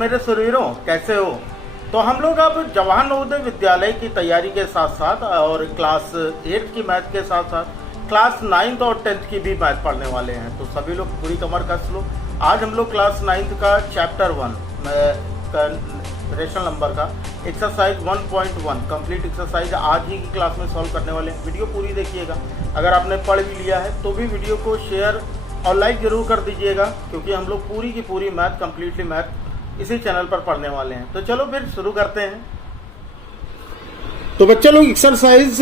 मेरे सुरवीरों, कैसे हो? तो हम लोग अब जवाहर नवोदय विद्यालय की तैयारी के साथ साथ और क्लास 8 की मैथ के साथ साथ क्लास 9 और 10 की भी मैथ पढ़ने वाले हैं। तो सभी लोग पूरी कमर कस लो। आज हम लोग क्लास 9 का चैप्टर 1 रेशनल नंबर का एक्सरसाइज 1.1 कंप्लीट एक्सरसाइज आज ही की क्लास में सॉल्व करने वाले हैं। वीडियो पूरी देखिएगा। अगर आपने पढ़ भी लिया है तो भी वीडियो को शेयर और लाइक जरूर कर दीजिएगा, क्योंकि हम लोग पूरी की पूरी मैथ कंप्लीटली मैथ इसी चैनल पर पढ़ने वाले हैं। तो चलो फिर शुरू करते हैं। तो बच्चे लोग, एक्सरसाइज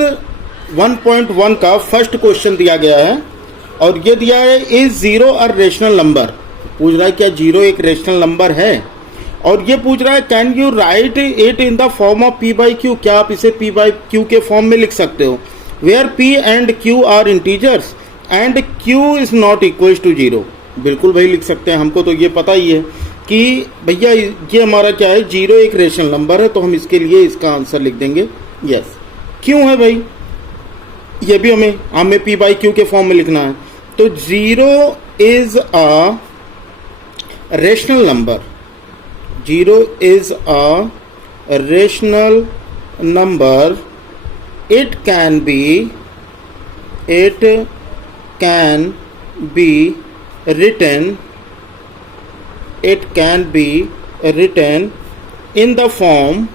1.1 का फर्स्ट क्वेश्चन दिया गया है और ये दिया है इज 0 अ रेशनल नंबर। पूछ रहा है क्या 0 एक रेशनल नंबर है, और ये पूछ रहा है can you write it in the form of p by q. क्या आप इसे p बाई क्यू के फॉर्म में लिख सकते हो? Where p and q are integers and q is not equal to 0। बिल्कुल भाई लिख सकते हैं। हमको तो ये पता ही है कि भैया ये हमारा क्या है, 0 एक रेशनल नंबर है, तो हम इसके लिए इसका आंसर लिख देंगे यस। क्यों है भाई, ये भी हमें p बाई क्यू के फॉर्म में लिखना है। तो 0 is a rational number, 0 is a rational number. It can be written in the form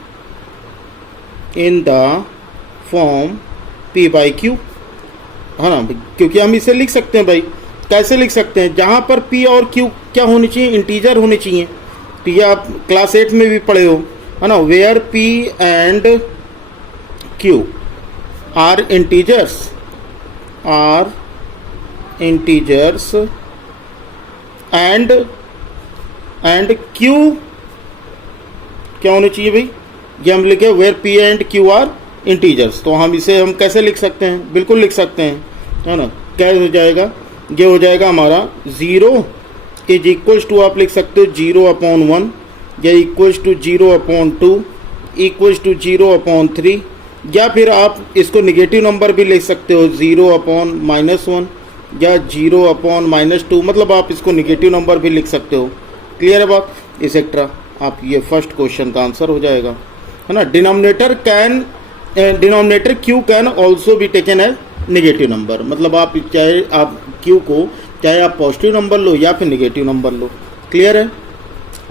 p by q, है ना, क्योंकि हम इसे लिख सकते हैं भाई। कैसे लिख सकते हैं? जहां पर p और q क्या होनी चाहिए, इंटीजर होने चाहिए। तो ये आप क्लास 8 में भी पढ़े हो, है ना। Where p and q are integers and q क्या होने चाहिए भाई, ये हम लिखे where p and q are integers. तो हम इसे कैसे लिख सकते हैं? बिल्कुल लिख सकते हैं, है ना। क्या हो जाएगा, ये हो जाएगा हमारा 0 इज इक्वल्स टू, आप लिख सकते हो 0/1 या इक्वल्स टू 0/2 इक्वल्स टू 0/3, या फिर आप इसको निगेटिव नंबर भी लिख सकते हो 0/-1 या 0/-2, मतलब आप इसको निगेटिव नंबर भी लिख सकते हो। क्लियर है बात? एक्सेट्रा आप ये फर्स्ट क्वेश्चन का आंसर हो जाएगा, है ना। Denominator q can also be taken as negative number, मतलब आप चाहे आप q को चाहे आप पॉजिटिव नंबर लो या फिर निगेटिव नंबर लो। क्लियर है?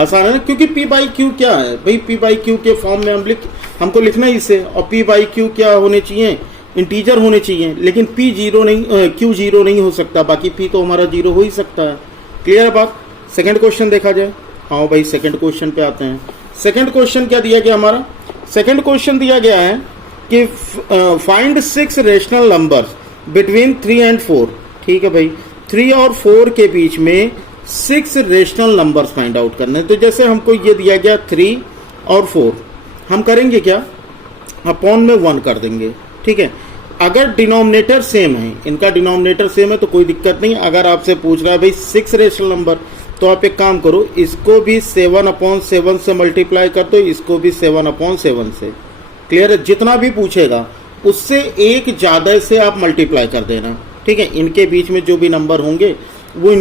आसान है ना, क्योंकि p बाई क्यू क्या है भाई, p बाई क्यू के फॉर्म में हमको लिखना है इसे, और p बाई क्यू क्या होने चाहिए, इंटीजर होने चाहिए। लेकिन q 0 नहीं हो सकता, बाकी p तो हमारा 0 हो ही सकता है। क्लियर है बात? सेकंड क्वेश्चन देखा जाए। हाँ भाई, सेकंड क्वेश्चन पे आते हैं। सेकंड क्वेश्चन क्या दिया गया हमारा? सेकंड क्वेश्चन दिया गया है कि find 6 rational numbers between 3 and 4। ठीक है भाई, 3 और 4 के बीच में 6 रेशनल नंबर्स फाइंड आउट करने हैं। तो जैसे हमको ये दिया गया 3 और 4, हम करेंगे क्या, अपॉन में 1 कर देंगे। ठीक है, अगर डिनोमिनेटर सेम है, इनका डिनोमिनेटर सेम है तो कोई दिक्कत नहीं। अगर आपसे पूछ रहा है भाई 6 रेशनल नंबर, तो आप एक काम करो, इसको भी 7/7 से मल्टीप्लाई कर दो, इसको भी 7/7 से। क्लियर है? जितना भी पूछेगा उससे एक ज़्यादा से आप मल्टीप्लाई कर देना। ठीक है, इनके बीच में जो भी नंबर होंगे वो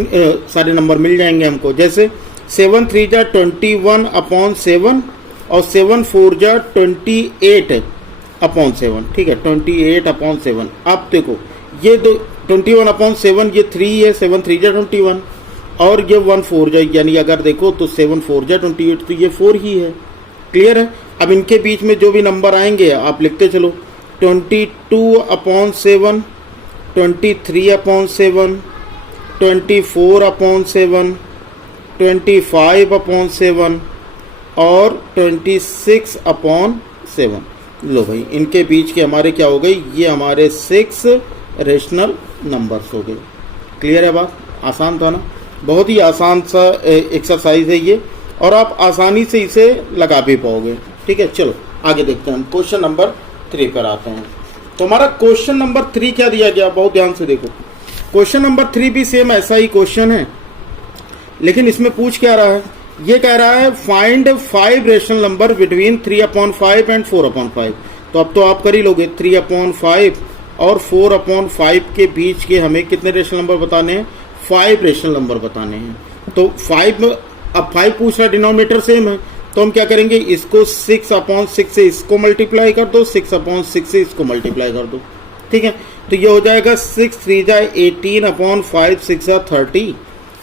सारे नंबर मिल जाएंगे हमको। जैसे 7 3 जा 21/7 और 7 4 जा 28/7। ठीक है, 28/7। अब देखो ये 21/7 ये 3 है, 7 3 जा 21, और ये 1 4 जा, यानी अगर देखो तो 7 4 जा 28, तो ये 4 ही है। क्लियर है? अब इनके बीच में जो भी नंबर आएंगे आप लिखते चलो, 22/7 23/7 24/7 25/7 और 26/7। लो भाई, इनके बीच के हमारे क्या हो गए, ये हमारे 6 रेशनल नंबर्स हो गए। क्लियर है बात? आसान था ना, बहुत ही आसान सा एक्सरसाइज है ये, और आप आसानी से इसे लगा भी पाओगे। ठीक है, चलो आगे देखते हैं। क्वेश्चन नंबर 3 पर आते हैं। तो हमारा क्वेश्चन नंबर 3 क्या दिया गया, बहुत ध्यान से देखो। क्वेश्चन नंबर 3 भी सेम ऐसा ही क्वेश्चन है, लेकिन इसमें पूछ क्या रहा है, ये कह रहा है find 5 rational number between 3/5 and 4/5। तो अब तो आप कर ही लोगे, 3/5 और 4/5 के बीच के हमें कितने रेशनल नंबर बताने हैं, 5 रेशनल नंबर बताने हैं। तो 5 अब 5 पूछ रहा, डिनोमिनेटर सेम है, तो हम क्या करेंगे, इसको 6/6 से इसको मल्टीप्लाई कर दो, 6/6 से इसको मल्टीप्लाई कर दो, ठीक है। तो ये हो जाएगा 6 3 जा 18/5 6 जा 30,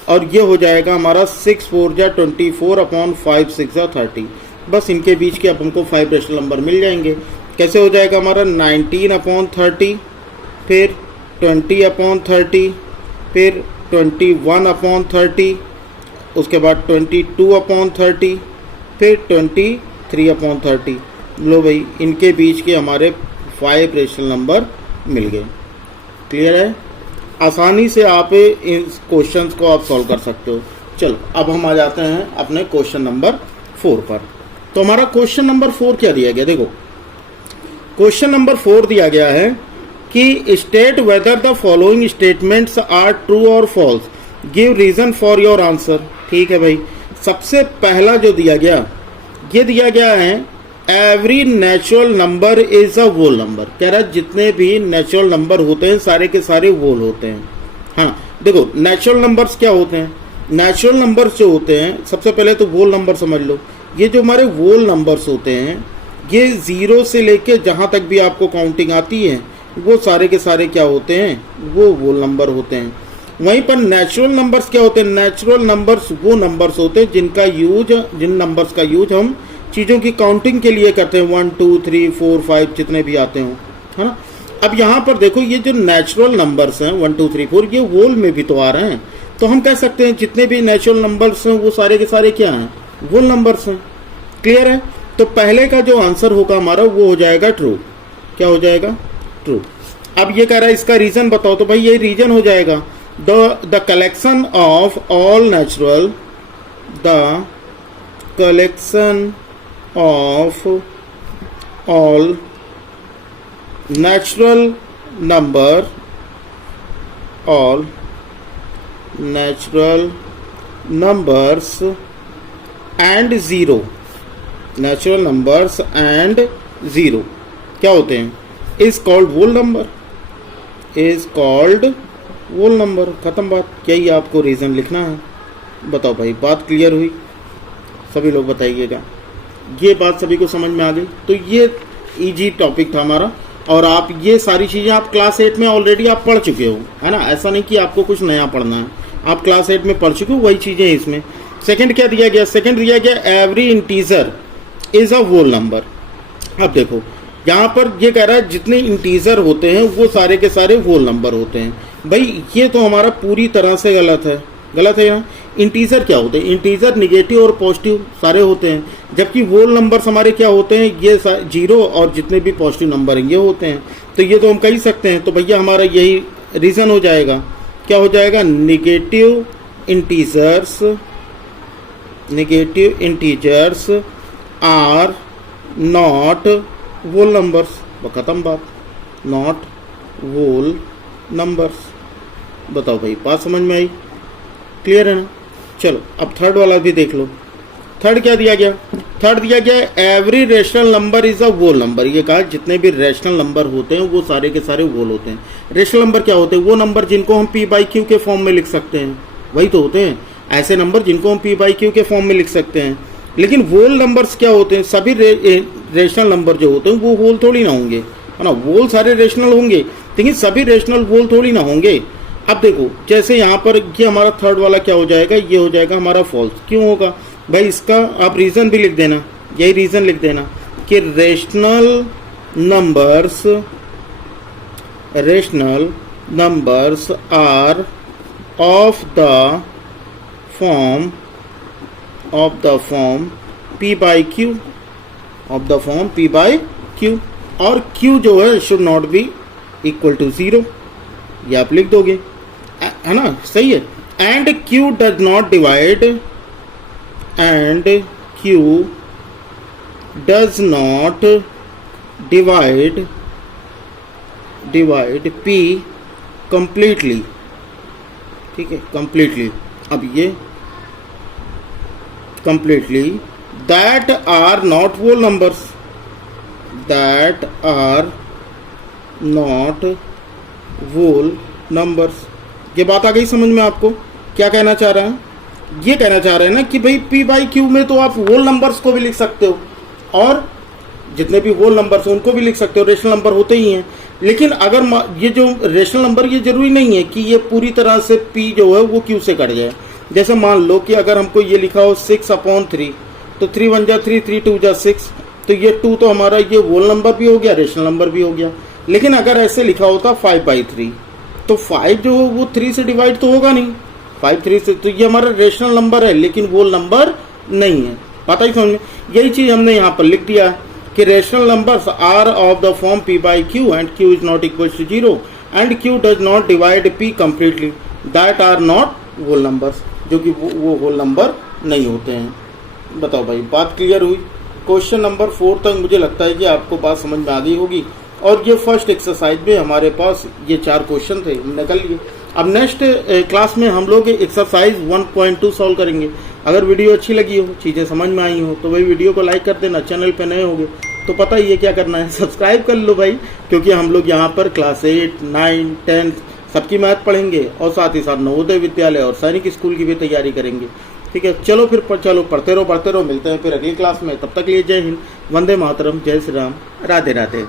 और ये हो जाएगा हमारा 6 4 जा 24/5 6 जा 30। बस इनके बीच के अब हमको 5 रेशनल नंबर मिल जाएंगे। कैसे हो जाएगा हमारा 19/30, फिर 20/30, फिर 21/30, उसके बाद 22/30, फिर 23/30। लो भाई, इनके बीच के हमारे 5 रेशनल नंबर मिल गए। क्लियर है? आसानी से आप इन क्वेश्चंस को आप सॉल्व कर सकते हो। चलो अब हम आ जाते हैं अपने क्वेश्चन नंबर 4 पर। तो हमारा क्वेश्चन नंबर 4 क्या दिया गया, देखो क्वेश्चन नंबर 4 दिया गया है कि state whether the following statements are true और false, give reason for your answer. ठीक है भाई, सबसे पहला जो दिया गया, ये दिया गया है every natural number is a whole number. कह रहा है जितने भी नेचुरल नंबर होते हैं सारे के सारे होल होते हैं। हाँ देखो, नेचुरल नंबर्स क्या होते हैं, नेचुरल नंबर्स जो होते हैं, सबसे पहले तो होल नंबर समझ लो। ये जो हमारे होल नंबर्स होते हैं, ये 0 से लेके जहाँ तक भी आपको काउंटिंग आती है वो सारे के सारे क्या होते हैं, वो होल नंबर होते हैं। वहीं पर नेचुरल नंबर्स क्या होते हैं, नेचुरल नंबर्स वो नंबर्स होते हैं जिन नंबर्स का यूज हम चीज़ों की काउंटिंग के लिए करते हैं, 1 2 3 4 5 जितने भी आते हों, है ना। अब यहाँ पर देखो, ये जो नेचुरल नंबर्स हैं 1 2 3 4, ये होल में भी तो आ रहे हैं, तो हम कह सकते हैं जितने भी नेचुरल नंबर्स हैं वो सारे के सारे क्या हैं, होल नंबर्स हैं। क्लियर है? तो पहले का जो आंसर होगा हमारा वो हो जाएगा ट्रू। क्या हो जाएगा? ट्रू। अब ये कह रहा है इसका रीजन बताओ, तो भाई ये रीजन हो जाएगा the collection of all natural, the collection of all natural number, all natural numbers and zero, natural numbers and zero क्या होते हैं, is called whole number, is called whole number. खत्म बात। क्या ही आपको रीज़न लिखना है? बताओ भाई, बात क्लियर हुई? सभी लोग बताइएगा, ये बात सभी को समझ में आ गई? तो ये इजी टॉपिक था हमारा, और आप ये सारी चीज़ें आप क्लास 8 में ऑलरेडी आप पढ़ चुके हो, है ना। ऐसा नहीं कि आपको कुछ नया पढ़ना है, आप क्लास 8 में पढ़ चुके हो, वही चीज़ें इसमें। सेकंड क्या दिया गया, सेकंड दिया गया every integer is a whole number. अब देखो यहाँ पर ये कह रहा है जितने इंटीजर होते हैं वो सारे के सारे होल नंबर होते हैं। भाई ये तो हमारा पूरी तरह से गलत है, गलत है। यहाँ इंटीजर क्या होते हैं, इंटीजर निगेटिव और पॉजिटिव सारे होते हैं, जबकि होल नंबर्स हमारे क्या होते हैं, ये 0 और जितने भी पॉजिटिव नंबर हैं ये होते हैं। तो ये तो हम कह ही सकते हैं, तो भैया हमारा यही रीज़न हो जाएगा। क्या हो जाएगा? Negative integers are not whole numbers. खत्म बात, नॉट होल नंबर्स। बताओ भाई, बात समझ में आई? क्लियर है ना? चलो अब थर्ड वाला भी देख लो। थर्ड क्या दिया गया, थर्ड दिया गया every rational number is a whole number. ये कहा जितने भी रेशनल नंबर होते हैं वो सारे के सारे होल होते हैं। रेशनल नंबर क्या होते हैं? वो नंबर जिनको हम p/q के फॉर्म में लिख सकते हैं, वही तो होते हैं ऐसे नंबर जिनको हम p/q के फॉर्म में लिख सकते हैं। लेकिन होल नंबर्स क्या होते हैं? सभी रेशनल नंबर जो होते हैं वो होल थोड़ी ना होंगे, है ना। होल सारे रेशनल होंगे, लेकिन सभी रेशनल होल थोड़ी ना होंगे। अब देखो जैसे यहाँ पर ये हमारा थर्ड वाला क्या हो जाएगा, ये हो जाएगा हमारा फॉल्स। क्यों होगा भाई? इसका आप रीज़न भी लिख देना, यही रीज़न लिख देना कि rational numbers are of the form p/q, of the form p/q, और q जो है should not be equal to 0, ये आप लिख दोगे, है ना। सही है। And q does not divide, and q does not divide p completely. ठीक है, कंप्लीटली। अब ये completely that are not whole numbers, that are not whole numbers. ये बात आ गई समझ में आपको? क्या कहना चाह रहा है? ये कहना चाह रहे हैं ना कि भाई पी बाई क्यू में तो आप होल नंबर्स को भी लिख सकते हो और जितने भी होल नंबर्स हैं उनको भी लिख सकते हो, रेशनल नंबर होते ही हैं। लेकिन अगर ये जो रेशनल नंबर, ये जरूरी नहीं है कि ये पूरी तरह से पी जो है वो क्यू से कट जाए। जैसे मान लो कि अगर हमको ये लिखा हो 6/3, तो 3 1 जा 3, 3 2 जा 6, तो ये 2 तो हमारा ये होल नंबर भी हो गया, रेशनल नंबर भी हो गया। लेकिन अगर ऐसे लिखा होता 5/3, तो 5 जो वो 3 से डिवाइड तो होगा नहीं, 5 3 से, तो ये हमारा रेशनल नंबर है लेकिन होल नंबर नहीं है। पता ही समझ में, यही चीज हमने यहाँ पर लिख दिया कि rational numbers are of the form p by q and q is not equal to 0 and q does not divide p completely, that are not whole numbers, जो कि वो होल नंबर नहीं होते हैं। बताओ भाई, बात क्लियर हुई? क्वेश्चन नंबर 4 तक मुझे लगता है कि आपको बात समझ में आ गई होगी। और ये फर्स्ट एक्सरसाइज में हमारे पास ये 4 क्वेश्चन थे, हमने कर लिए। अब नेक्स्ट क्लास में हम लोग एक्सरसाइज 1.2 सॉल्व करेंगे। अगर वीडियो अच्छी लगी हो, चीज़ें समझ में आई हो, तो भाई वीडियो को लाइक कर देना। चैनल पे नए होंगे तो पता ही है क्या करना है, सब्सक्राइब कर लो भाई, क्योंकि हम लोग यहाँ पर क्लास 8, 9, 10 सबकी मैथ पढ़ेंगे और साथ ही साथ नवोदय विद्यालय और सैनिक स्कूल की भी तैयारी करेंगे। ठीक है, चलो फिर चलो पढ़ते रहो, मिलते हैं फिर अगली क्लास में। तब तक लिए जय हिंद, वंदे मातरम, जय श्री राम, राधे राधे।